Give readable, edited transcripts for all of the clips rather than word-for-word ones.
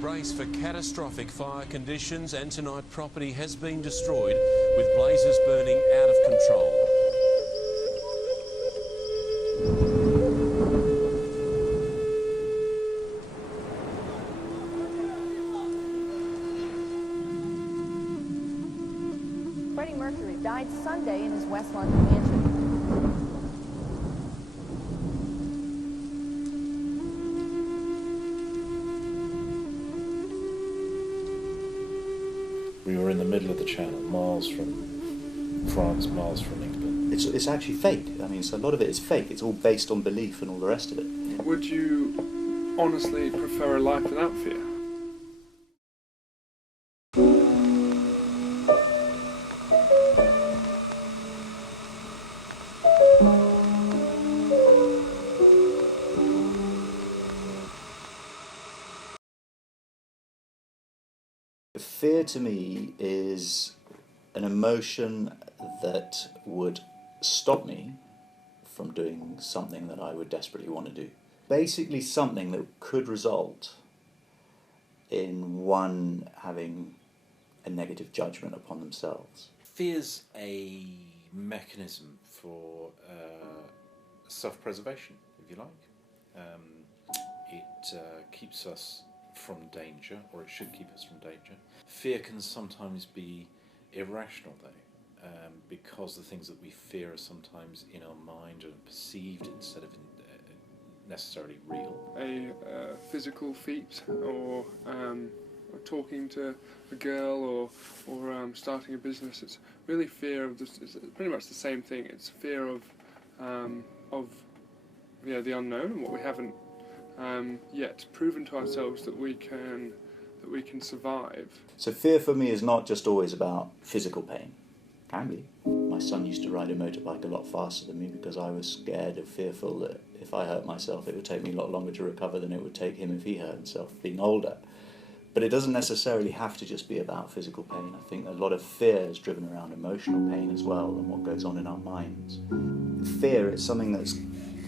brace for catastrophic fire conditions, and tonight property has been destroyed with blazes burning out of control. Freddie Mercury died Sunday in his West London mansion. We were in the middle of the Channel, miles from France, miles from England. It's actually fake. I mean, so a lot of it is fake. It's all based on belief and all the rest of it. Would you honestly prefer a life without fear? Fear to me is an emotion that would stop me from doing something that I would desperately want to do. Basically something that could result in one having a negative judgment upon themselves. Fear's a mechanism for self-preservation, if you like. It keeps us from danger, or it should keep us from danger. Fear can sometimes be irrational, though, because the things that we fear are sometimes in our mind and perceived instead of necessarily real. A physical feat, or talking to a girl, or starting a business. It's really fear of this. It's pretty much the same thing. It's fear of the unknown and what we haven't yet proven to ourselves that we can survive. So fear for me is not just always about physical pain. Can be. My son used to ride a motorbike a lot faster than me because I was scared or fearful that if I hurt myself it would take me a lot longer to recover than it would take him if he hurt himself, being older. But it doesn't necessarily have to just be about physical pain. I think a lot of fear is driven around emotional pain as well and what goes on in our minds. Fear is something that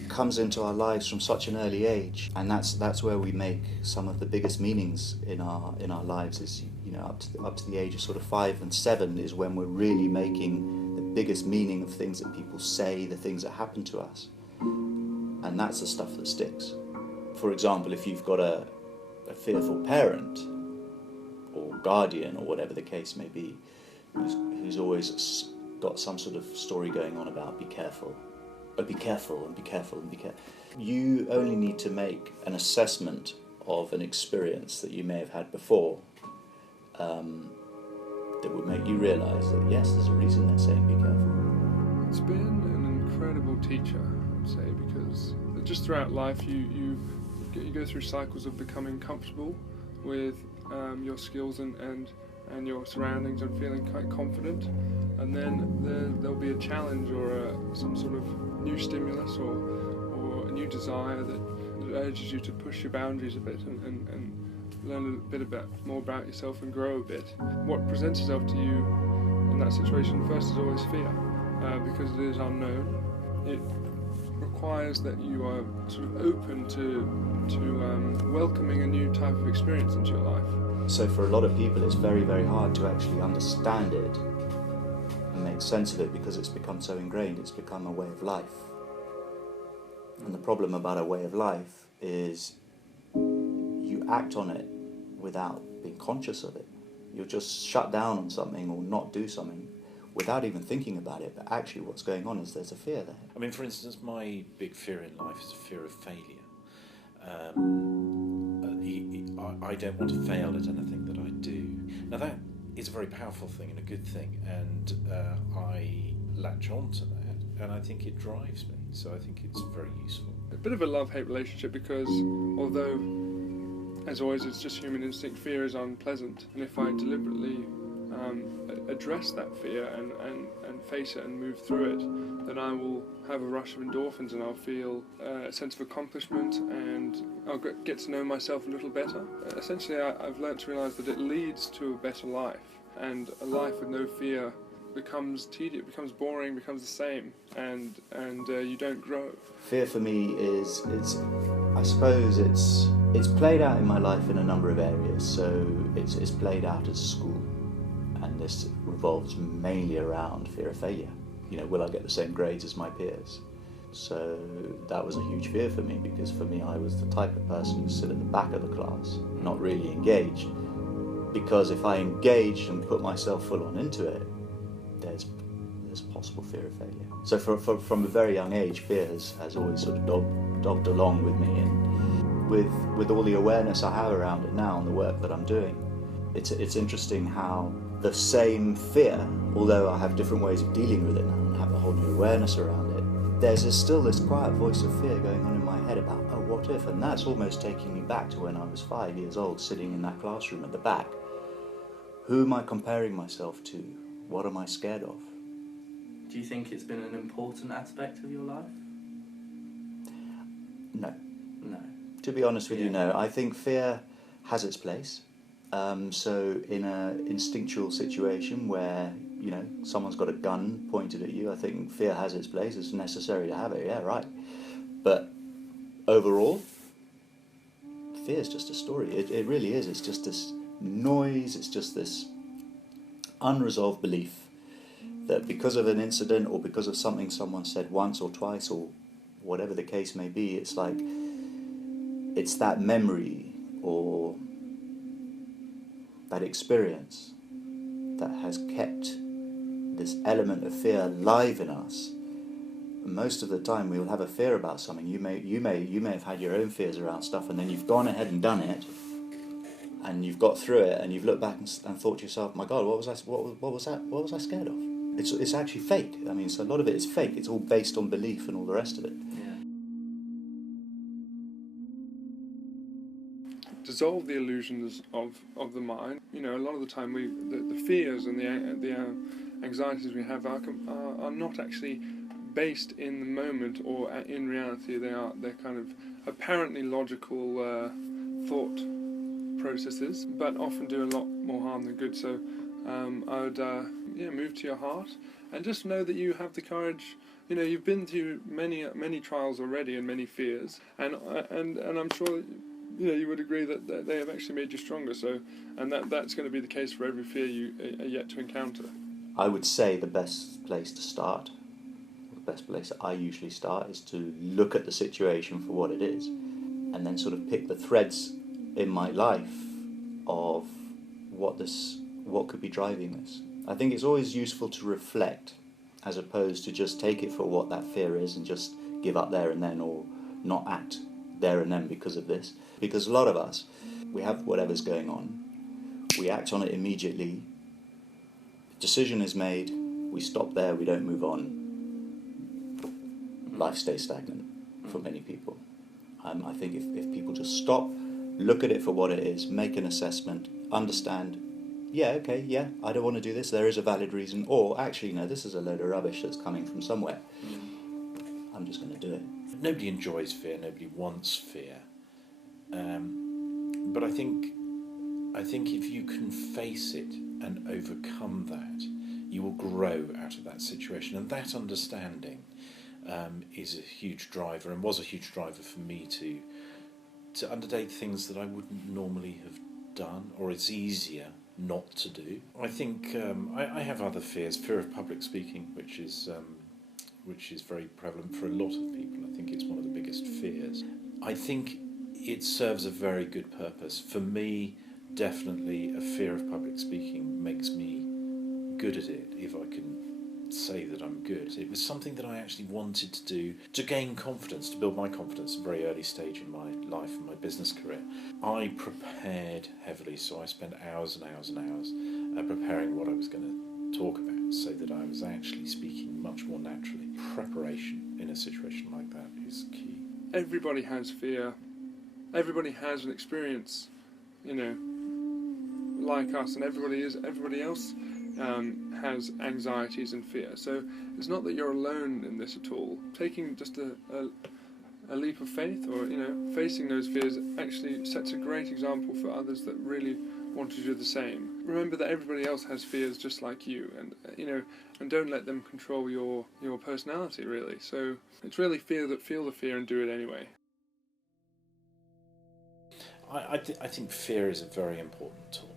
comes into our lives from such an early age, and that's where we make some of the biggest meanings in our lives. Is, you know, up to the age of sort of 5 and 7 is when we're really making the biggest meaning of things that people say, the things that happen to us, and that's the stuff that sticks. For example, if you've got a fearful parent or guardian or whatever the case may be, who's always got some sort of story going on about be careful, and be careful, and be careful, and be careful. You only need to make an assessment of an experience that you may have had before that would make you realise that yes, there's a reason they're saying be careful. It's been an incredible teacher, I'd say, because just throughout life you go through cycles of becoming comfortable with your skills and your surroundings and feeling quite confident, and then there'll be a challenge or some sort of new stimulus or a new desire that urges you to push your boundaries a bit and learn a bit more about yourself and grow a bit. What presents itself to you in that situation first is always fear, because it is unknown. It requires that you are sort of open to welcoming a new type of experience into your life. So for a lot of people it's very, very hard to actually understand it and make sense of it because it's become so ingrained, it's become a way of life. And the problem about a way of life is you act on it without being conscious of it. You'll just shut down on something or not do something without even thinking about it, but actually what's going on is there's a fear there. I mean, for instance, my big fear in life is a fear of failure. I don't want to fail at anything that I do. Now that is a very powerful thing and a good thing, and I latch on to that, and I think it drives me, so I think it's very useful. A bit of a love-hate relationship, because although, as always, it's just human instinct, fear is unpleasant, and if I deliberately address that fear and face it and move through it, then I will have a rush of endorphins and I'll feel a sense of accomplishment and I'll get to know myself a little better. Essentially, I've learnt to realise that it leads to a better life, and a life with no fear becomes tedious, becomes boring, becomes the same, and you don't grow. Fear for me is I suppose it's It's played out in my life in a number of areas. So it's played out at school, and this revolves mainly around fear of failure. You know, will I get the same grades as my peers? So that was a huge fear for me, because for me, I was the type of person who sit at the back of the class, not really engaged. Because if I engaged and put myself full on into it, there's possible fear of failure. So from a very young age, fear has always sort of dogged along with me, and with all the awareness I have around it now and the work that I'm doing, it's interesting how the same fear, although I have different ways of dealing with it now and have a whole new awareness around it, there's still this quiet voice of fear going on in my head about, oh, what if? And that's almost taking me back to when I was 5 years old, sitting in that classroom at the back. Who am I comparing myself to? What am I scared of? Do you think it's been an important aspect of your life? No. No. To be honest with you, no. I think fear has its place. So in an instinctual situation where, you know, someone's got a gun pointed at you, I think fear has its place. It's necessary to have it, yeah, right. But overall, fear is just a story. It really is. It's just this noise. It's just this unresolved belief that because of an incident or because of something someone said once or twice or whatever the case may be, it's like, it's that memory or that experience that has kept this element of fear alive in us. Most of the time we will have a fear about something. You may have had your own fears around stuff, and then you've gone ahead and done it, and you've got through it, and you've looked back and thought to yourself, my God, what was I scared of? It's actually fake. I mean, so a lot of it is fake. It's all based on belief and all the rest of it. Dissolve the illusions of the mind. You know, a lot of the time the fears and the anxieties we have are not actually based in the moment or in reality. They're kind of apparently logical thought processes, but often do a lot more harm than good. So I would move to your heart and just know that you have the courage. You know, you've been through many trials already and many fears, and I'm sure that, you know, you would agree that they have actually made you stronger. So, and that's going to be the case for every fear you are yet to encounter. I would say the best place to start, the best place that I usually start, is to look at the situation for what it is, and then sort of pick the threads in my life of what could be driving this. I think it's always useful to reflect, as opposed to just take it for what that fear is and just give up there and then, or not act there and then because of this. Because a lot of us, we have whatever's going on, we act on it immediately, decision is made, we stop there, we don't move on, life stays stagnant for many people. I think if people just stop, look at it for what it is, make an assessment, understand, I don't want to do this, there is a valid reason, or actually no, this is a load of rubbish that's coming from somewhere, I'm just going to do it. Nobody enjoys fear, nobody wants fear, but I think if you can face it and overcome that, you will grow out of that situation, and that understanding is a huge driver, and was a huge driver for me to undertake things that I wouldn't normally have done, or it's easier not to do. I think I have other fears. Fear of public speaking, which is very prevalent for a lot of people. I think it's one of the biggest fears. I think it serves a very good purpose. For me, definitely a fear of public speaking makes me good at it, if I can say that I'm good. It was something that I actually wanted to do to gain confidence, to build my confidence at a very early stage in my life and my business career. I prepared heavily, so I spent hours and hours and hours preparing what I was going to talk about, so that I was actually speaking much more naturally. Preparation in a situation like that is key. Everybody has fear. Everybody has an experience, you know, like us, and everybody else has anxieties and fear. So it's not that you're alone in this at all. Taking just a leap of faith, or, you know, facing those fears actually sets a great example for others that really want to do the same. Remember that everybody else has fears just like you, and and don't let them control your personality, really. So it's really feel the fear and do it anyway. I think fear is a very important tool,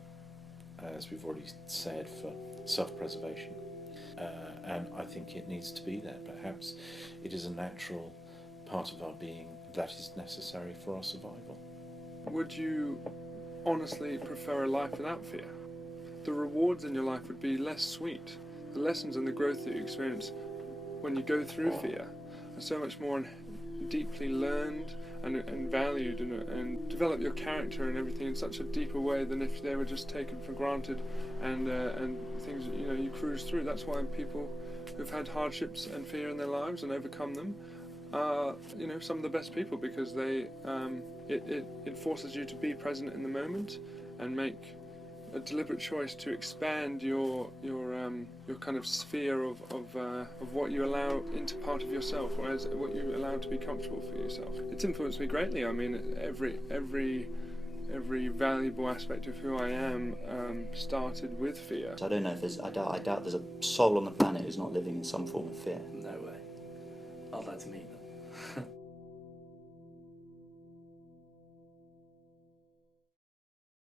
as we've already said, for self-preservation. And I think it needs to be there. Perhaps it is a natural part of our being that is necessary for our survival. Would you honestly prefer a life without fear? The rewards in your life would be less sweet. The lessons and the growth that you experience when you go through fear are so much more deeply learned and valued, and develop your character and everything in such a deeper way than if they were just taken for granted and things you cruise through. That's why people who've had hardships and fear in their lives and overcome them are some of the best people, because they it forces you to be present in the moment and make a deliberate choice to expand your kind of sphere of what you allow into part of yourself, or as what you allow to be comfortable for yourself. It's influenced me greatly. I mean, every valuable aspect of who I am started with fear. I don't know if there's. I doubt there's a soul on the planet who's not living in some form of fear. No way. I'd like to meet them.